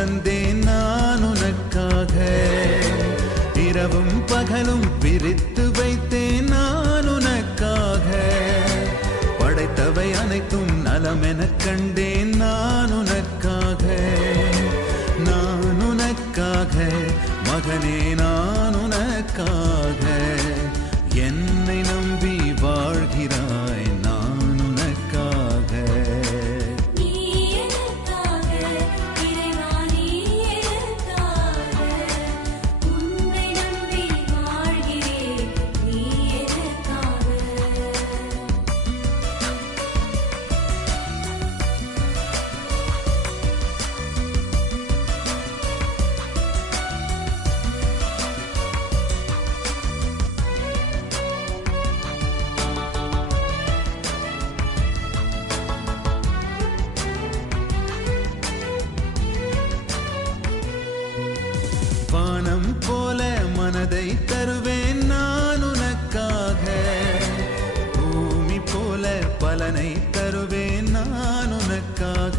தந்தேன் நான் உனக்காக. இரவும் பகலும் பிரித்து வைத்தேன் நான் உனக்காக. படைத்தவை அனைத்தும் நலமெனக் கண்டேன் நான் உனக்காக. நான் உனக்காக மகனே, நான் உனக்காக. என்னை நம்பி வாழ்கிறாய், நான் உனக்காக. வானம் போல மனதை தருவேன் நான் உனக்காக. பூமி போல பலனை தருவேன் நான் உனக்காக.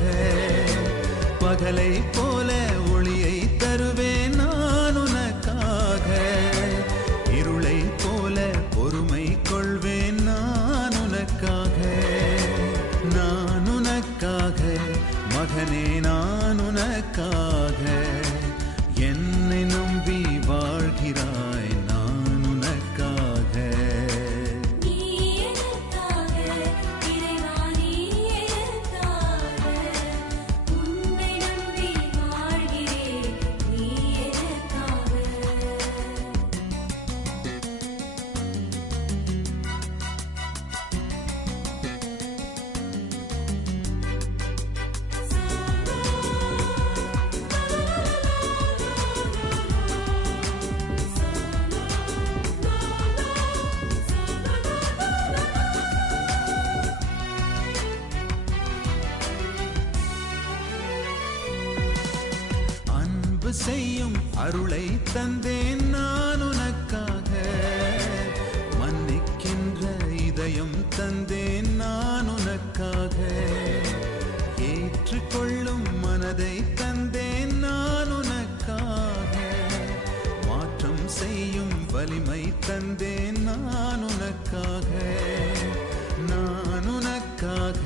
பகலை போல ஒளியை தருவேன் நான் உனக்காக. இருளை போல பொறுமை கொள்வேன் நான் உனக்காக. நான் உனக்காக மகனே, நான் உனக்காக. என்னை நம்பி வாழ்கிறாய், நான் உனக்காக. செய்யும் அருளை தந்தேன் நான் உனக்காக. மன்னிக்கின்ற இதயம் தந்தேன் நான் உனக்காக. ஏற்றுக்கொள்ளும் மனதை தந்தேன் நான் உனக்காக. மாற்றம் செய்யும் வலிமை தந்தேன் நான் உனக்காக. நான் உனக்காக